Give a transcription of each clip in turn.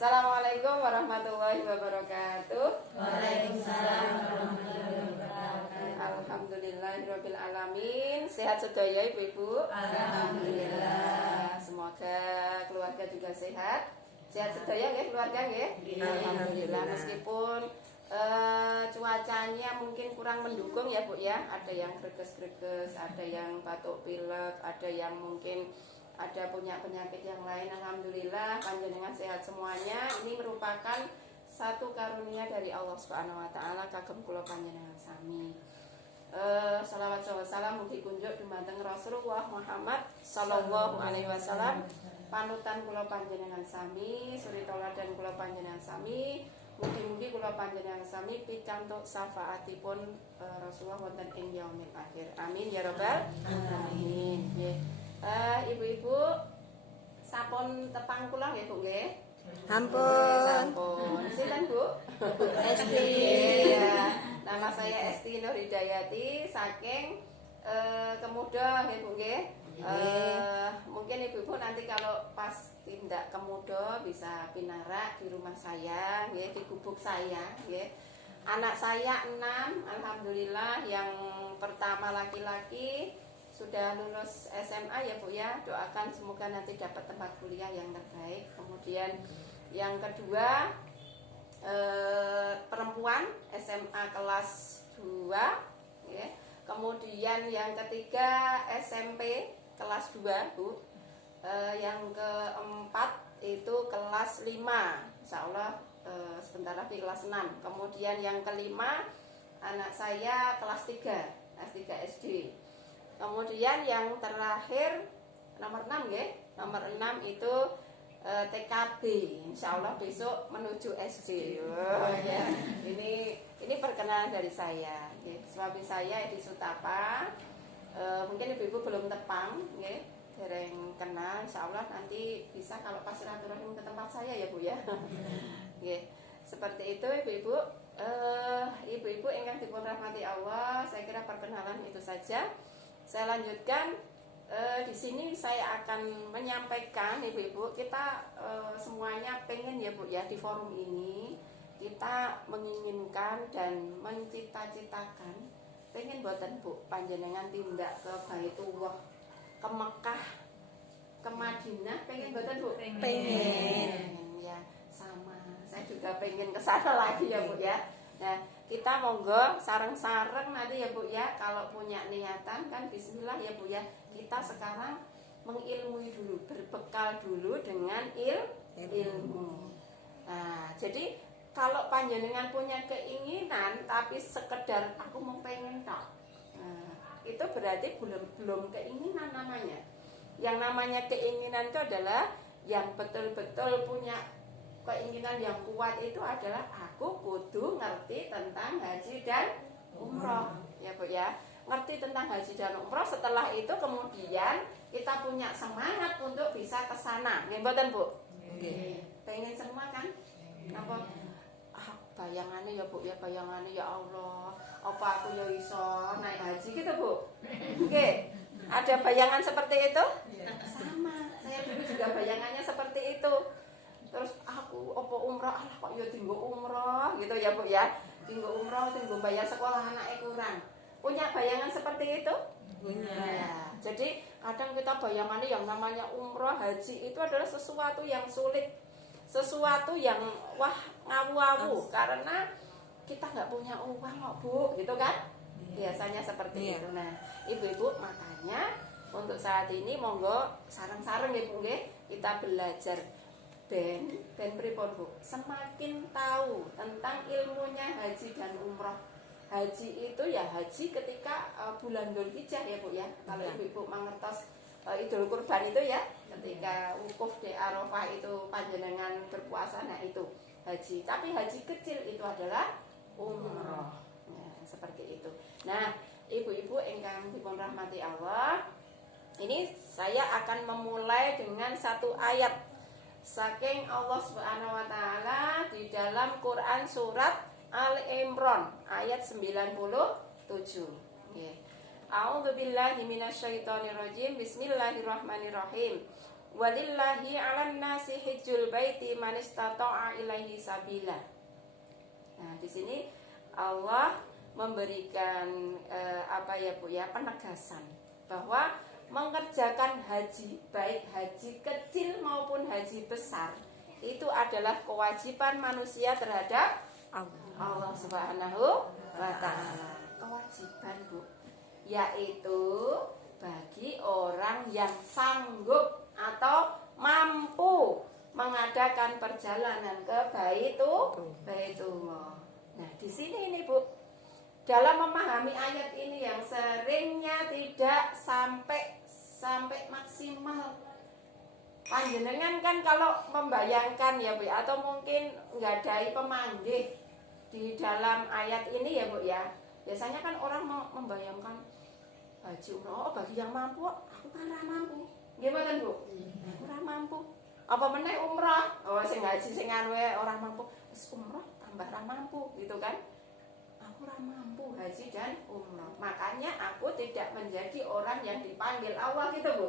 Assalamualaikum warahmatullahi wabarakatuh. Waalaikumsalam warahmatullahi wabarakatuh. Alhamdulillahirabbil alamin. Sehat sedaya Ibu-ibu? Alhamdulillah. Semoga keluarga juga sehat. Sehat sedaya nggih keluarga nggih? Alhamdulillah. Meskipun cuacanya mungkin kurang mendukung ya Bu ya. Ada yang greges-greges, ada yang batuk pilek, ada yang mungkin ada punya penyakit yang lain. Alhamdulillah panjenengan sehat semuanya. Ini merupakan satu karunia dari Allah Subhanahu wa taala kagem kula panjenengan sami. Salawat salam mugi kunjuk dumateng Rasulullah Muhammad sallallahu alaihi wasallam. Panutan kula panjenengan sami, suri toladan kula panjenengan sami. Mugi-mugi kula panjenengan sami pikantuk syafaatipun Rasulullah wonten ing yaumil akhir. Amin ya rabbal alamin. Nggih. Ibu-ibu sampun tepang kula nggih Bu nggih? Sampun. Sinten Bu? Esti. Ya. Nama saya Esti Nur Hidayati saking Kemudo nggih Bu nggih. Mungkin ibu-ibu nanti kalau pas tindak Kemudo bisa pinarak di rumah saya nggih, di gubuk saya nggih. Anak saya 6, alhamdulillah. Yang pertama laki-laki sudah lulus SMA ya Bu ya. Doakan semoga nanti dapat tempat kuliah yang terbaik. Kemudian yang kedua perempuan SMA kelas 2 ya. Kemudian yang ketiga SMP kelas 2 Bu. Yang keempat itu kelas 5 insyaallah sebentar lagi kelas 6. Kemudian yang kelima anak saya kelas 3 SD. Kemudian yang terakhir nomor 6 nggih. Nomor 6 itu TKB. Insyaallah besok menuju SD. Oh ya. Ini perkenalan dari saya nggih. Suami saya Edi Sutapa. Mungkin ibu-ibu belum tepang nggih. Dereng kenal, insyaallah nanti bisa kalau pas silaturahim ke tempat saya ya Bu ya. Nggih. Seperti itu ibu-ibu. Ibu-ibu ingkang dipun rahmati Allah, saya kira perkenalan itu saja. Saya lanjutkan di sini saya akan menyampaikan ibu-ibu, kita semuanya pengen ya Bu ya di forum ini kita menginginkan dan mencita-citakan pengen boten Bu panjenengan tindak ke Baitullah, ke Mekah, ke Madinah, pengen boten Bu? Pengen ya, sama. Saya juga pengen ke sana lagi ya Bu ya. Nah, kita monggo sareng-sareng nanti ya Bu ya, kalau punya niatan kan bismillah ya Bu ya. Kita sekarang mengilmui dulu, berbekal dulu dengan ilmu. Nah, jadi kalau panjenengan punya keinginan tapi sekedar aku mau pengen tok. Nah, itu berarti belum keinginan namanya. Yang namanya keinginan itu adalah yang betul-betul punya keinginan yang kuat itu adalah aku kudu ngerti tentang haji dan umroh ya Bu ya. Ngerti tentang haji dan umroh, setelah itu kemudian kita punya semangat untuk bisa ke sana. Nggih mboten Bu? Nggih. Pengen semua kan? Napa bayangannya ya Bu ya, bayangannya ya Allah, apa aku ya iso naik haji gitu Bu? Nggih. Ada bayangan seperti itu? Sama. Saya dulu juga bayangannya seperti itu. Terus aku opo umroh, alah kok ya tinggo umroh gitu ya Bu ya. Tinggo umroh, tinggo bayar sekolah anaknya kurang. Punya bayangan seperti itu? Punya. Ya, jadi kadang kita bayangannya yang namanya umroh, haji itu adalah sesuatu yang sulit. Sesuatu yang wah ngawu-ngawu karena kita nggak punya uang kok Bu, gitu kan? Biasanya seperti itu. Nah, ibu-ibu makanya untuk saat ini monggo sareng-sareng ya Bu nggih, kita belajar ben pripun Bu, semakin tahu tentang ilmunya haji dan umroh. Haji itu ya haji ketika bulan Dzulhijjah ya Bu ya. Kalau ibu-ibu mangertos Idul Kurban itu ya, ketika wukuf di Arafah itu panjenengan berpuasa, nah itu haji. Tapi haji kecil itu adalah umroh. Nah, seperti itu. Nah, ibu-ibu ingkang dipun rahmati Allah, ini saya akan memulai dengan satu ayat saking Allah Subhanahu wa taala di dalam Quran surat Al-Imran ayat 97. Nggih. A'udzubillahi minasyaitonirrajim. Bismillahirrahmanirrahim. Walillahi 'alan nasi hijjul baiti man istata'a ilaihi sabila. Nah, di sini Allah memberikan apa ya Bu ya, penegasan bahwa mengerjakan haji, baik haji kecil maupun haji besar, itu adalah kewajiban manusia terhadap Allah Subhanahu wa Ta'ala. Kewajiban Bu, yaitu bagi orang yang sanggup atau mampu mengadakan perjalanan ke Baitullah. Nah, di sini ini Bu, dalam memahami ayat ini yang seringnya tidak sampai maksimal. Panjenengan kan kalau membayangkan ya Bu, atau mungkin nggadahi pemanggih di dalam ayat ini ya Bu ya. Biasanya kan orang membayangkan haji umroh bagi yang mampu, aku kan ora mampu. Gimana Bu? Aku ora mampu. Apa meneh umroh? Oh, sing haji sing anu orang mampu, wis umroh tambah ora mampu gitu kan? Aku ora mampu haji dan umroh. Makanya aku tidak menjadi orang yang dipanggil Allah gitu Bu.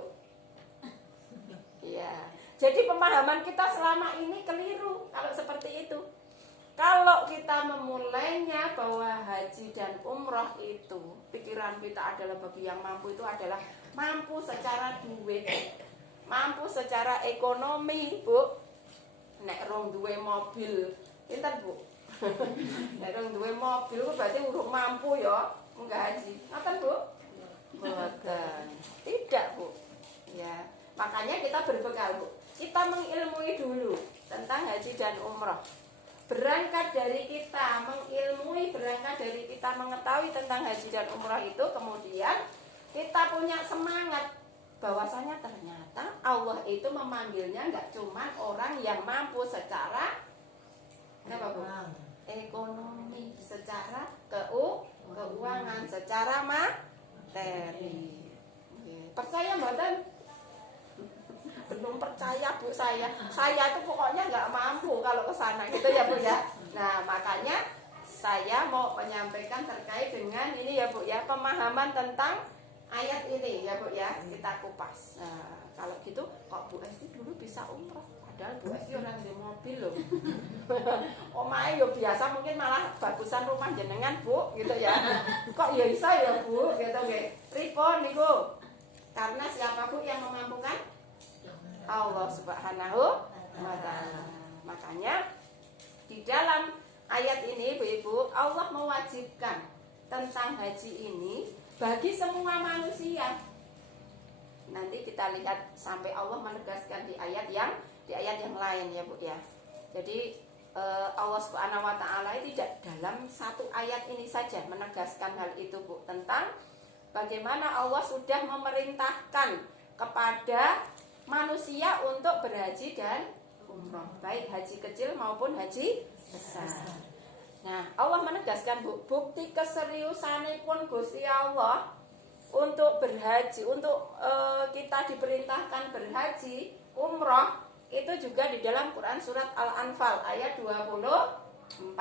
Iya. Jadi pemahaman kita selama ini keliru kalau seperti itu. Kalau kita memulainya bahwa haji dan umroh itu, pikiran kita adalah bagi yang mampu, itu adalah mampu secara duit, mampu secara ekonomi Bu. Nek rong duwe mobil, pinten Bu? Nek rong duwe mobil ku berarti urung mampu ya munggah haji. Ngoten Bu? Mboten. Tidak Bu. Ya, makanya kita berbekal Bu. Kita mengilmui dulu tentang haji dan umroh. Berangkat dari kita mengilmui, berangkat dari kita mengetahui tentang haji dan umroh itu, kemudian kita punya semangat bahwasanya ternyata Allah itu memanggilnya nggak cuma orang yang mampu secara apa Bu? Ekonomi, secara keuangan, secara materi. Percaya mboten? Belum percaya Bu saya tuh pokoknya nggak mampu kalau ke sana gitu ya Bu ya. Nah, makanya saya mau menyampaikan terkait dengan ini ya Bu ya, pemahaman tentang ayat ini ya Bu ya, kita kupas. Nah, kalau gitu kok Bu Esti dulu bisa umroh, padahal Bu Esti orang di mobil loh. Omahe yo biasa, mungkin malah bagusan rumah jenengan Bu gitu ya. Kok ya bisa ya Bu gitu nggih. Pripun niku? Karena siapa Bu yang memampukan? Allah Subhanahu wa Ta'ala. Makanya di dalam ayat ini Bu Ibu, Allah mewajibkan tentang haji ini bagi semua manusia. Nanti kita lihat sampai Allah menegaskan di ayat yang lain ya Bu ya. Jadi Allah Subhanahu wa Ta'ala tidak dalam satu ayat ini saja menegaskan hal itu Bu, tentang bagaimana Allah sudah memerintahkan kepada manusia untuk berhaji dan umroh, baik haji kecil maupun haji besar. Nah, Allah menegaskan Bu, bukti keseriusanipun Gusti Allah untuk berhaji, untuk kita diperintahkan berhaji umroh itu juga di dalam Quran surat Al-Anfal ayat 24.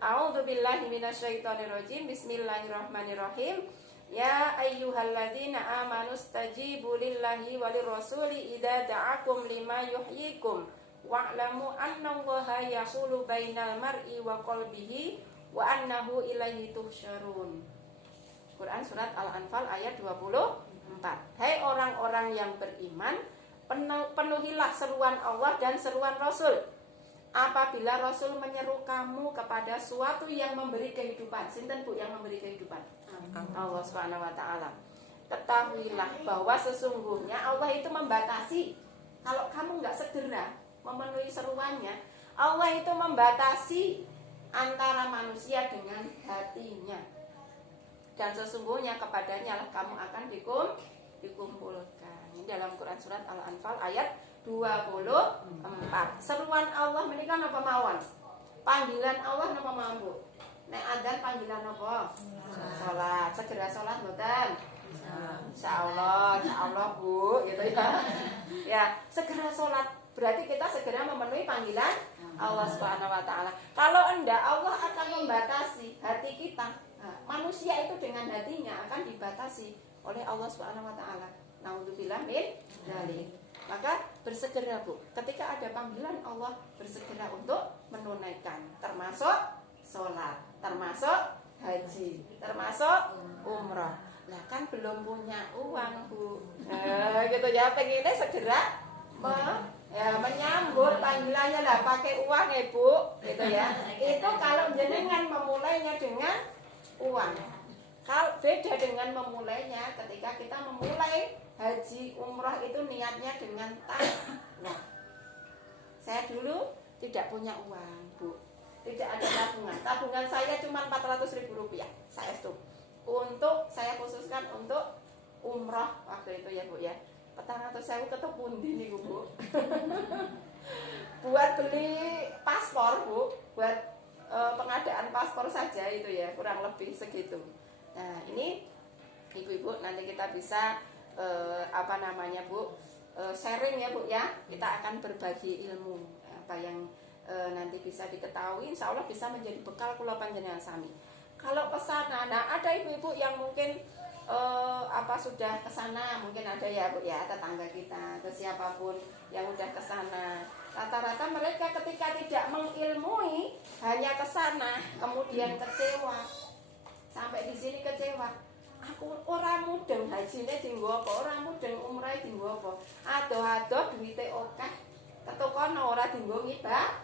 A'udzubillahi minasyaitonirrajim. Bismillahirrahmanirrahim. Ya ayyuhalladzina amanu stajibu lillahi walirrasuli idza da'akum lima yuhyikum wa'lamu annallaha yahulu bainal mar'i wa qalbihi wa annahu ilaihi tuhsyarun. Quran surat Al-Anfal ayat 24. Hai orang-orang yang beriman, penuhilah seruan Allah dan seruan Rasul. Apabila Rasul menyeru kamu kepada suatu yang memberi kehidupan. Sinten Bu yang memberi kehidupan? Allah Subhanahu wa Ta'ala. Ketahuilah bahwa sesungguhnya Allah itu membatasi. Kalau kamu nggak segera memenuhi seruannya, Allah itu membatasi antara manusia dengan hatinya. Dan sesungguhnya kepadanya lah kamu akan dikumpulkan. Ini dalam Quran surat Al-Anfal ayat 24. Seruan Allah menika napa mawon? Panggilan Allah napa mampu? Nek adzan panggilan apa? Salat. Segera salat mboten? Insyaallah Bu, gitu ya. Ya, segera salat. Berarti kita segera memenuhi panggilan Allah Subhanahu wa Ta'ala. Kalau enggak, Allah akan membatasi hati kita. Nah, manusia itu dengan hatinya akan dibatasi oleh Allah Subhanahu wa Ta'ala. Naudzubillah min dzalik. Maka bersegera Bu, ketika ada panggilan Allah bersegera untuk menunaikan, termasuk sholat, termasuk haji, termasuk umrah. Nah kan belum punya uang Bu, gitu ya, pengennya segera menyambut panggilannya lah pakai uang ya Bu, gitu ya. Itu kalau jenengan memulainya dengan uang. Kalau beda dengan memulainya ketika kita memulai haji umrah itu niatnya dengan tanah. Saya dulu tidak punya uang Bu, tidak ada tabungan. Tabungan saya cuma 400.000 rupiah. Saya stop. Untuk saya khususkan untuk umrah waktu itu ya Bu ya. 400.000 ketemu pundi nih Bu. Buat beli paspor Bu, buat pengadaan paspor saja itu ya, kurang lebih segitu. Nah ini ibu-ibu nanti kita bisa Bu, sharing ya Bu ya. Kita akan berbagi ilmu apa yang nanti bisa diketahui, insya Allah bisa menjadi bekal kula panjenengan sami. Kalau kesana, nah ada ibu-ibu yang mungkin sudah kesana, mungkin ada ya Bu ya, tetangga kita atau siapapun yang udah kesana. Rata-rata mereka ketika tidak mengilmui hanya kesana, kemudian kecewa. Sampai di sini kecewa. Aku ora mudeng hajine dienggo apa, ora mudeng umrahe dienggo apa. Adoh-adoh duwite akeh, ketukono ora dienggo ibadah.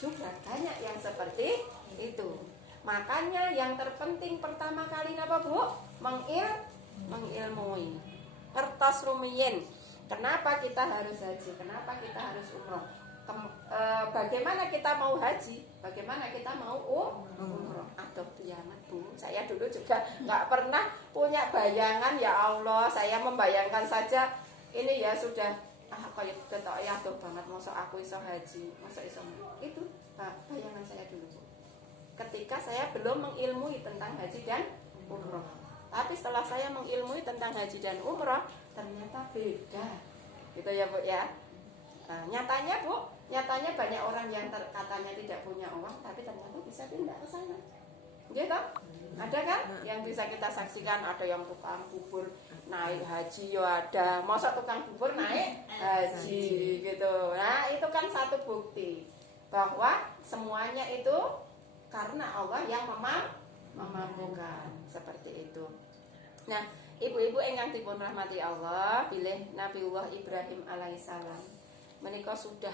Juga banyak yang seperti itu. Makanya yang terpenting pertama kali apa Bu? Mengilmui. Kertas rumiyin. Kenapa kita harus haji? Kenapa kita harus umroh? Bagaimana kita mau haji? Bagaimana kita mau umroh? Aduh kiamat Bu, saya dulu juga nggak pernah punya bayangan. Ya Allah, saya membayangkan saja ini ya sudah kayak ketok ya aduh banget, masa aku iso haji, masa iso itu bayangan saya dulu Bu. Ketika saya belum mengilmui tentang haji dan umroh. Tapi setelah saya mengilmui tentang haji dan umroh, ternyata beda. Gitu ya Bu ya. Nah, nyatanya Bu, nyatanya banyak orang yang katanya tidak punya uang tapi ternyata bisa pindah ke sana. Gitu? Ada kan? Yang bisa kita saksikan, ada yang tukang bubur naik haji ya ada. Masa tukang bubur naik haji gitu. Nah, itu kan satu bukti bahwa semuanya itu karena Allah yang memampukan seperti itu. Nah, ibu-ibu ingkang dipun rahmati Allah, bilih Nabiullah Ibrahim alaihissalam menika sudah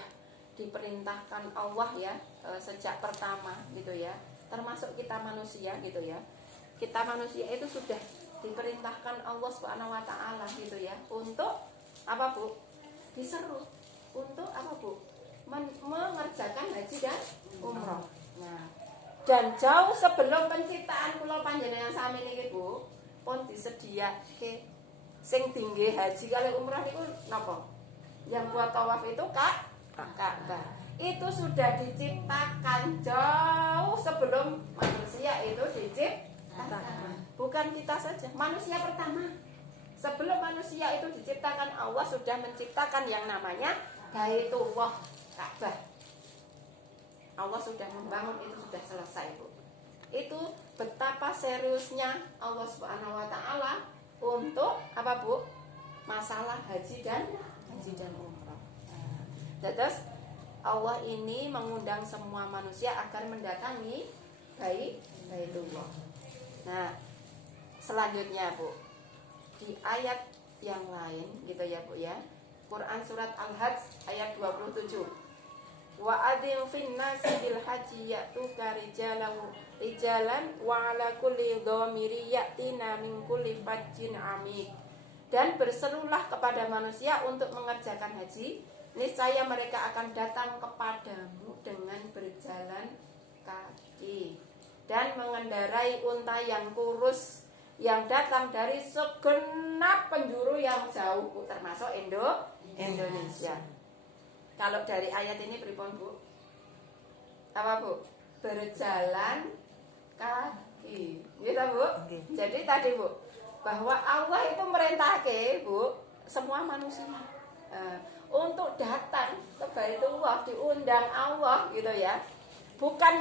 diperintahkan Allah ya sejak pertama gitu ya. Termasuk kita manusia gitu ya. Kita manusia itu sudah diperintahkan Allah Subhanahu wa taala gitu ya untuk apa Bu? Diseru untuk apa Bu? Mengerjakan haji dan umroh. Nah, dan jauh sebelum penciptaan kula panjenengan sami niki Bu, pun disediake sing tinggi haji kali umrah niku napa? Yang buat tawaf itu Ka'bah. Itu sudah diciptakan jauh sebelum manusia itu diciptakan. Bukan kita saja, manusia pertama. Sebelum manusia itu diciptakan, Allah sudah menciptakan yang namanya Baitullah, Ka'bah. Allah sudah membangun, itu sudah selesai Bu. Itu betapa seriusnya Allah Subhanahu wa taala untuk apa Bu? Masalah haji dan umrah. Terus Allah ini mengundang semua manusia agar mendatangi Baitullah. Nah, selanjutnya Bu, di ayat yang lain gitu ya Bu ya. Quran surat Al-Hajj ayat 27. Wa adzim fin nasi bil haji ya'tuka rijalan wa ala kulli dhamiri ya'tina min kulli fajjin amik. Dan berserulah kepada manusia untuk mengerjakan haji, niscaya mereka akan datang kepadamu dengan berjalan kaki dan mengendarai unta yang kurus yang datang dari segenap penjuru yang jauh termasuk Indonesia. Kalau dari ayat ini pripun Bu? Apa Bu? Berjalan kaki. Gitu Bu. Jadi tadi Bu, bahwa Allah itu merintahke Bu semua manusia untuk datang ke Baitullah, diundang Allah gitu ya. Bukan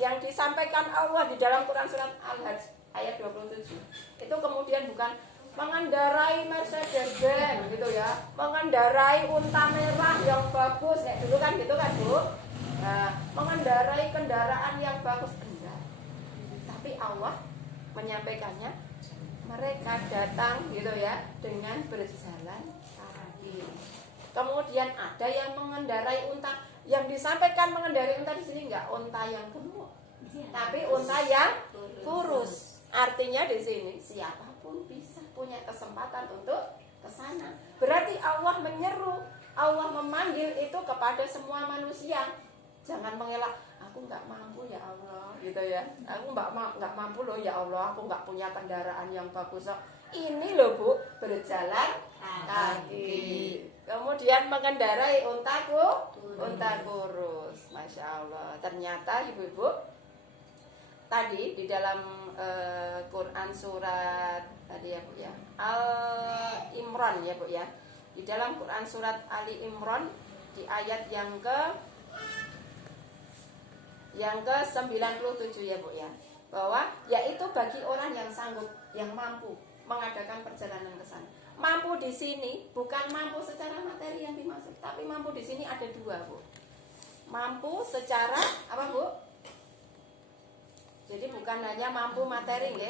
yang disampaikan Allah di dalam Quran surat Al-Hajj. ayat 27. Itu kemudian bukan mengendarai Mercedes Benz gitu ya, mengendarai unta merah yang bagus kayak dulu kan gitu kan Bu. Nah, mengendarai kendaraan yang bagus enggak. Tapi Allah menyampaikannya mereka datang gitu ya dengan berjalan kaki. Kemudian ada yang mengendarai unta. Yang disampaikan mengendarai unta di sini enggak unta yang gemuk, tapi unta yang kurus. Artinya di sini siapapun bisa punya kesempatan untuk ke sana. Berarti Allah menyeru, Allah memanggil itu kepada semua manusia. Jangan mengelak, aku nggak mampu ya Allah, gitu ya. Aku nggak mampu loh ya Allah, aku nggak punya kendaraan yang bagus. Ini loh Bu, berjalan kaki. Kemudian mengendarai unta kurus. Masya Allah. Ternyata ibu-ibu tadi di dalam Quran surat tadi ya Bu ya, Al-Imran ya Bu ya. Di dalam Quran surat Ali Imran di ayat yang ke-97 ya Bu ya, bahwa yaitu bagi orang yang sanggup, yang mampu mengadakan perjalanan ke sana. Mampu di sini bukan mampu secara materi yang dimaksud, tapi mampu di sini ada dua Bu. Mampu secara apa Bu? Jadi bukan hanya mampu materi, nggih.